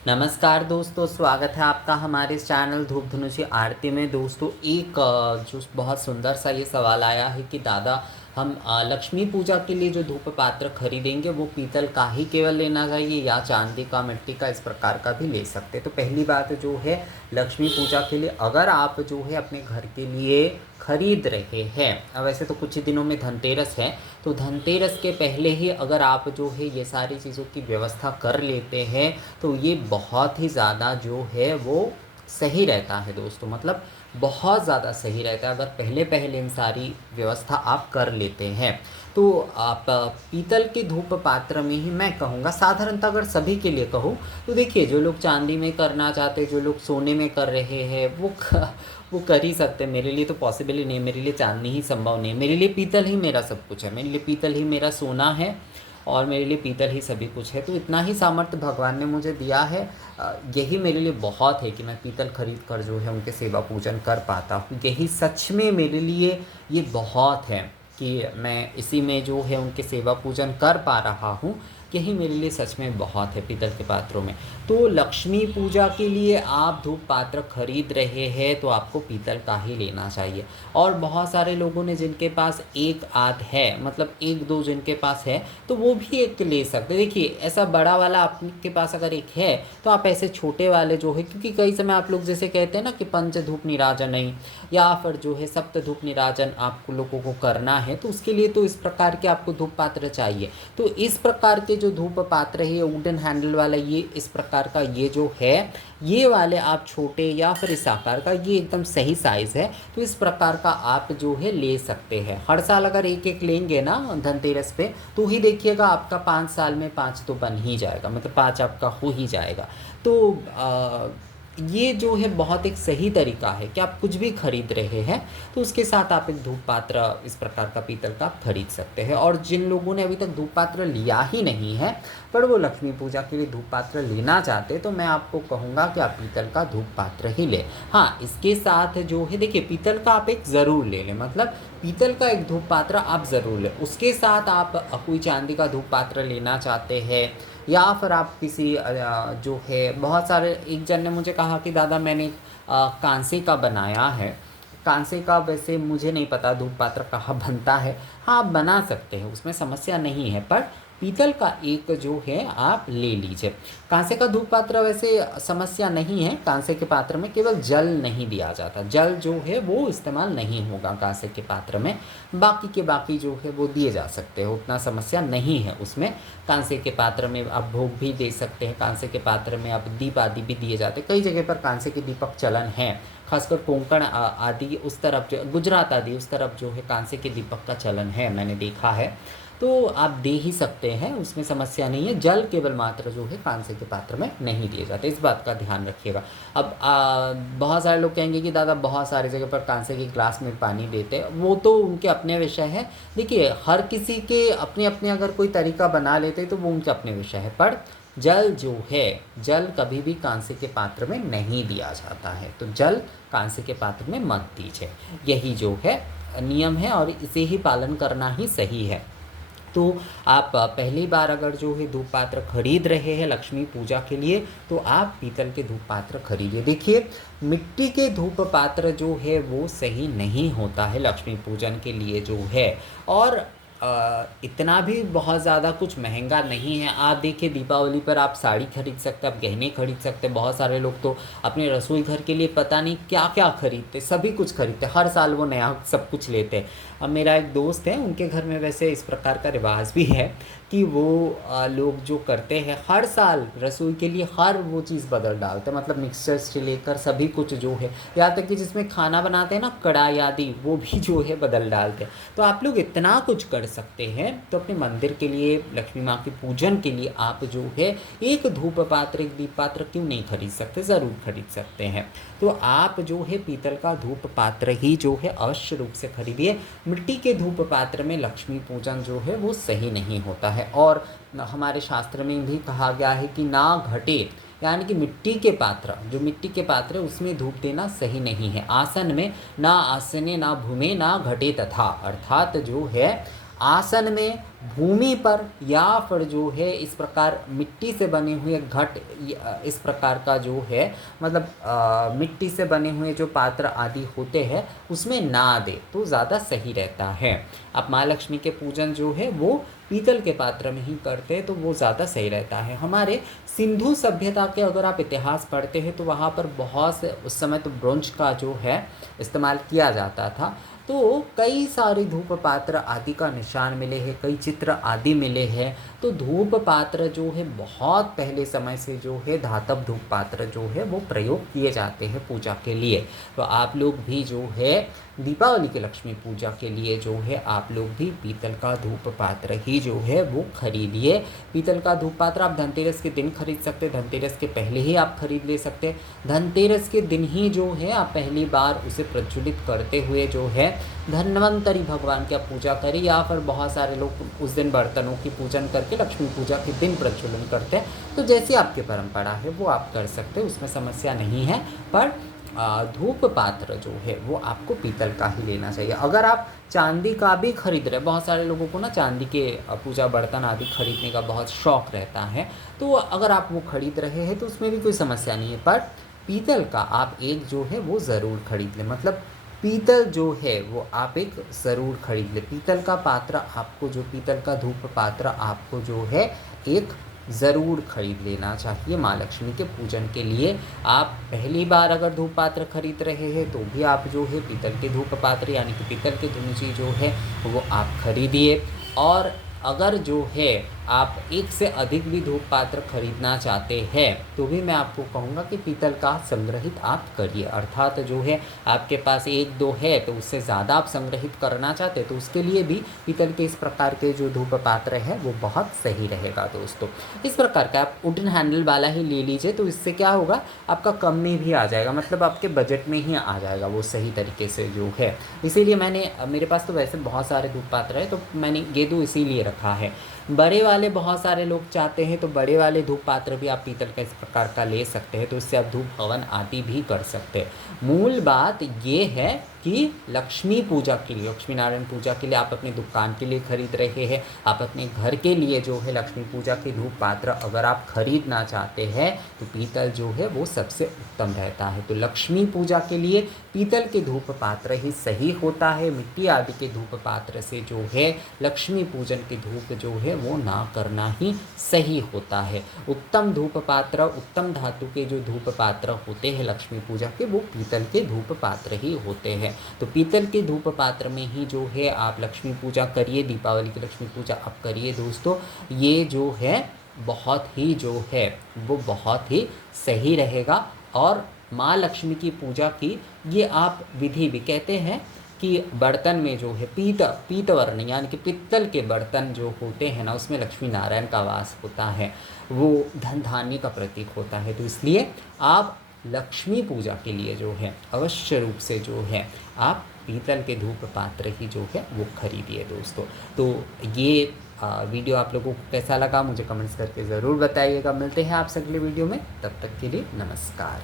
नमस्कार दोस्तों, स्वागत है आपका हमारे इस चैनल धूप धनुषी आरती में। दोस्तों एक जो बहुत सुंदर सा ये सवाल आया है कि दादा हम लक्ष्मी पूजा के लिए जो धूप पात्र खरीदेंगे वो पीतल का ही केवल लेना चाहिए या चांदी का, मिट्टी का, इस प्रकार का भी ले सकते हैं। तो पहली बात जो है, लक्ष्मी पूजा के लिए अगर आप जो है अपने घर के लिए खरीद रहे हैं, अब वैसे तो कुछ ही दिनों में धनतेरस है, तो धनतेरस के पहले ही अगर आप जो है ये सारी चीज़ों की व्यवस्था कर लेते हैं तो ये बहुत ही ज़्यादा जो है वो सही रहता है दोस्तों। मतलब बहुत ज़्यादा सही रहता है अगर पहले पहले इन सारी व्यवस्था आप कर लेते हैं। तो आप पीतल के धूप पात्र में ही मैं कहूँगा, साधारणतः अगर सभी के लिए कहूँ तो देखिए, जो लोग चांदी में करना चाहते, जो लोग सोने में कर रहे हैं वो कर ही सकते हैं। मेरे लिए तो पॉसिबल ही नहीं, मेरे लिए चांदी ही संभव नहीं, मेरे लिए पीतल ही मेरा सब कुछ है, मेरे लिए पीतल ही मेरा सोना है और मेरे लिए पीतल ही सभी कुछ है। तो इतना ही सामर्थ्य भगवान ने मुझे दिया है, यही मेरे लिए बहुत है कि मैं पीतल खरीद कर जो है उनके सेवा पूजन कर पाता हूँ। यही सच में मेरे लिए ये बहुत है कि मैं इसी में जो है उनके सेवा पूजन कर पा रहा हूँ। यही मेरे लिए सच में बहुत है पीतल के पात्रों में। तो लक्ष्मी पूजा के लिए आप धूप पात्र खरीद रहे हैं तो आपको पीतल का ही लेना चाहिए। और बहुत सारे लोगों ने जिनके पास एक आध है, मतलब एक दो जिनके पास है, तो वो भी एक ले सकते। देखिए, ऐसा बड़ा वाला आपके पास अगर एक है तो आप ऐसे छोटे वाले जो है, क्योंकि कई समय आप लोग जैसे कहते हैं ना कि पंच धूप निराजन नहीं, या फिर जो है सप्त धूप निराजन आप लोगों को करना है, तो उसके लिए तो इस प्रकार के आपको धूप पात्र चाहिए। तो इस प्रकार के जो धूप पात्र है, वुडन हैंडल वाला, ये इस प्रकार का ये जो है, ये वाले आप छोटे या फिर इस आकार का, ये एकदम सही साइज़ है। तो इस प्रकार का आप जो है ले सकते हैं। हर साल अगर एक एक लेंगे ना धनतेरस पे, तो ही देखिएगा आपका 5 साल में 5 तो बन ही जाएगा, मतलब 5 आपका हो ही जाएगा। तो ये जो है बहुत एक सही तरीका है कि आप कुछ भी खरीद रहे हैं तो उसके साथ आप एक धूप पात्र इस प्रकार का पीतल का आप खरीद सकते हैं। और जिन लोगों ने अभी तक धूप पात्र लिया ही नहीं है पर वो लक्ष्मी पूजा के लिए धूप पात्र लेना चाहते, तो मैं आपको कहूँगा कि आप पीतल का धूप पात्र ही लें। हाँ, इसके साथ जो है देखिए, पीतल का आप एक ज़रूर ले लें, मतलब पीतल का एक धूप पात्र आप ज़रूर लें। उसके साथ आप कोई चांदी का धूप पात्र लेना चाहते हैं या फिर आप किसी जो है, बहुत सारे, एक जन ने मुझे कहा कि दादा मैंने कांसे का बनाया है। कांसे का वैसे मुझे नहीं पता धूप पात्र कहाँ बनता है। हाँ, आप बना सकते हैं, उसमें समस्या नहीं है, पर पीतल का एक जो है आप ले लीजिए। कांसे का धूप पात्र वैसे समस्या नहीं है, कांसे के पात्र में केवल जल नहीं दिया जाता, जल जो है वो इस्तेमाल नहीं होगा कांसे के पात्र में, बाकी के बाकी जो है वो दिए जा सकते हैं, उतना समस्या नहीं है उसमें। कांसे के पात्र में आप भोग भी दे सकते हैं, कांसे के पात्र में आप दीप आदि भी दिए जाते हैं। कई जगह पर कांसे के दीपक चलन है, खासकर कोंकण आदि उस तरफ, जो गुजरात आदि उस तरफ जो है कांसे के दीपक का चलन है, मैंने देखा है। तो आप दे ही सकते हैं, उसमें समस्या नहीं है। जल केवल मात्र जो है कांसे के पात्र में नहीं दिए जाते, इस बात का ध्यान रखिएगा। अब बहुत सारे लोग कहेंगे कि दादा बहुत सारी जगह पर कांसे के ग्लास में पानी देते हैं, वो तो उनके अपने विषय है। देखिए, हर किसी के अपने अपने अगर कोई तरीका बना लेते तो वो उनके अपने विषय है, पर जल जो है, जल कभी भी कांसे के पात्र में नहीं दिया जाता है। तो जल कांसे के पात्र में मत दीजिए, यही जो है नियम है और इसे ही पालन करना ही सही है। तो आप पहली बार अगर जो है धूप पात्र खरीद रहे हैं लक्ष्मी पूजा के लिए, तो आप पीतल के धूप पात्र खरीदिए। देखिए, मिट्टी के धूप पात्र जो है वो सही नहीं होता है लक्ष्मी पूजन के लिए जो है, और इतना भी बहुत ज़्यादा कुछ महंगा नहीं है। आप देखिए, दीपावली पर आप साड़ी खरीद सकते हैं, आप गहने खरीद सकते हैं। बहुत सारे लोग तो अपने रसोई घर के लिए पता नहीं क्या क्या खरीदते, सभी कुछ खरीदते, हर साल वो नया सब कुछ लेते हैं। अब मेरा एक दोस्त है, उनके घर में वैसे इस प्रकार का रिवाज भी है कि वो लोग जो करते हैं हर साल रसोई के लिए हर वो चीज़ बदल डालते हैं, मतलब मिक्सचर से लेकर सभी कुछ जो है, यहाँ तक कि जिसमें खाना बनाते हैं ना, कढ़ाई आदि, वो भी जो है बदल डालते हैं। तो आप लोग इतना कुछ कर सकते हैं, तो अपने मंदिर के लिए, लक्ष्मी माँ के पूजन के लिए आप जो है एक धूप पात्र, एक दीप पात्र क्यों नहीं खरीद सकते, ज़रूर खरीद सकते हैं। तो आप जो है पीतल का धूप पात्र ही जो है अवश्य रूप से खरीदिए। मिट्टी के धूप पात्र में लक्ष्मी पूजन जो है वो सही नहीं होता है। और हमारे शास्त्र में भी कहा गया है कि ना घटे, यानी कि मिट्टी के पात्र, जो मिट्टी के पात्र है उसमें धूप देना सही नहीं है। आसन में ना आसने ना भूमे ना घटे तथा, अर्थात जो है आसन में भूमि पर या फिर जो है इस प्रकार मिट्टी से बने हुए घट, इस प्रकार का जो है मतलब मिट्टी से बने हुए जो पात्र आदि होते हैं उसमें ना दे तो ज़्यादा सही रहता है। आप माँ लक्ष्मी के पूजन जो है वो पीतल के पात्र में ही करते हैं तो वो ज़्यादा सही रहता है। हमारे सिंधु सभ्यता के अगर आप इतिहास पढ़ते हैं तो वहाँ पर बहुत से उस समय तो ब्रोंज का जो है इस्तेमाल किया जाता था, तो कई सारे धूप पात्र आदि का निशान मिले हैं, कई चित्र आदि मिले हैं। तो धूप पात्र जो है बहुत पहले समय से जो है धातव धूप पात्र जो है वो प्रयोग किए जाते हैं पूजा के लिए। तो आप लोग भी जो है दीपावली के लक्ष्मी पूजा के लिए जो है आप लोग भी पीतल का धूप पात्र ही जो है वो खरीदिए। पीतल का धूप पात्र आप धनतेरस के दिन खरीद सकते हैं, धनतेरस के पहले ही आप खरीद ले सकते हैं। धनतेरस के दिन ही जो है आप पहली बार उसे प्रज्वलित करते हुए जो है धन्वंतरी भगवान की आप पूजा करें, या फिर बहुत सारे लोग उस दिन बर्तनों की पूजन करके लक्ष्मी पूजा के दिन प्रज्वलन करते हैं। तो जैसी आपकी परंपरा है वो आप कर सकते हैं, उसमें समस्या नहीं है। पर धूप पात्र जो है वो आपको पीतल का ही लेना चाहिए। अगर आप चांदी का भी खरीद रहे, बहुत सारे लोगों को ना चांदी के पूजा बर्तन आदि खरीदने का बहुत शौक़ रहता है, तो अगर आप वो खरीद रहे हैं तो उसमें भी कोई समस्या नहीं है। पर पीतल का आप एक जो है वो ज़रूर खरीद लें, मतलब पीतल जो है वो आप एक ज़रूर खरीद लें। पीतल का पात्र आपको जो पीतल का धूप पात्र आपको जो है एक ज़रूर खरीद लेना चाहिए माँ लक्ष्मी के पूजन के लिए। आप पहली बार अगर धूप पात्र खरीद रहे हैं तो भी आप जो है पीतल के धूप पात्र यानी कि पीतल के धुनुची जो है वो आप खरीदिए। और अगर जो है आप एक से अधिक भी धूप पात्र खरीदना चाहते हैं तो भी मैं आपको कहूँगा कि पीतल का संग्रहित आप करिए। अर्थात जो है आपके पास एक दो है तो उससे ज़्यादा आप संग्रहित करना चाहते तो उसके लिए भी पीतल के इस प्रकार के जो धूप पात्र है वो बहुत सही रहेगा दोस्तों। इस प्रकार का आप वुडन हैंडल वाला ही ले लीजिए, तो इससे क्या होगा आपका कम में भी आ जाएगा, मतलब आपके बजट में ही आ जाएगा वो सही तरीके से जो है। इसीलिए मैंने, मेरे पास तो वैसे बहुत सारे धूप पात्र है तो मैंने ये दो इसीलिए रखा है। बड़े वाले बहुत सारे लोग चाहते हैं तो बड़े वाले धूप पात्र भी आप पीतल का इस प्रकार का ले सकते हैं, तो इससे आप धूप हवन आदि भी कर सकते हैं। मूल बात ये है कि लक्ष्मी पूजा के लिए, लक्ष्मी नारायण पूजा के लिए आप अपनी दुकान के लिए खरीद रहे हैं, आप अपने घर के लिए जो है लक्ष्मी पूजा के धूप पात्र अगर आप खरीदना चाहते हैं तो पीतल जो है वो सबसे उत्तम रहता है। तो लक्ष्मी पूजा के लिए पीतल के धूप पात्र ही सही होता है। मिट्टी आदि के धूप पात्र से जो है लक्ष्मी पूजन के धूप जो है वो ना करना ही सही होता है। उत्तम धूप पात्र, उत्तम धातु के जो धूप पात्र होते हैं लक्ष्मी पूजा के वो पीतल के धूप पात्र ही होते हैं। तो पीतल के धूप पात्र में ही जो है आप लक्ष्मी पूजा करिए, दीपावली की लक्ष्मी पूजा आप करिए दोस्तों। ये जो है बहुत ही जो है वो बहुत ही सही रहेगा। और माँ लक्ष्मी की पूजा की ये आप विधि भी कहते हैं कि बर्तन में जो है पीतवर्ण यानी कि पित्तल के बर्तन जो होते हैं ना उसमें लक्ष्मी नारायण का वास होता है, वो धन धान्य का प्रतीक होता है। तो इसलिए आप लक्ष्मी पूजा के लिए जो है अवश्य रूप से जो है आप पीतल के धूप पात्र ही जो है वो खरीदिए दोस्तों। तो ये वीडियो आप लोगों को कैसा लगा मुझे कमेंट्स करके ज़रूर बताइएगा। मिलते हैं आपसे अगले वीडियो में, तब तक के लिए नमस्कार।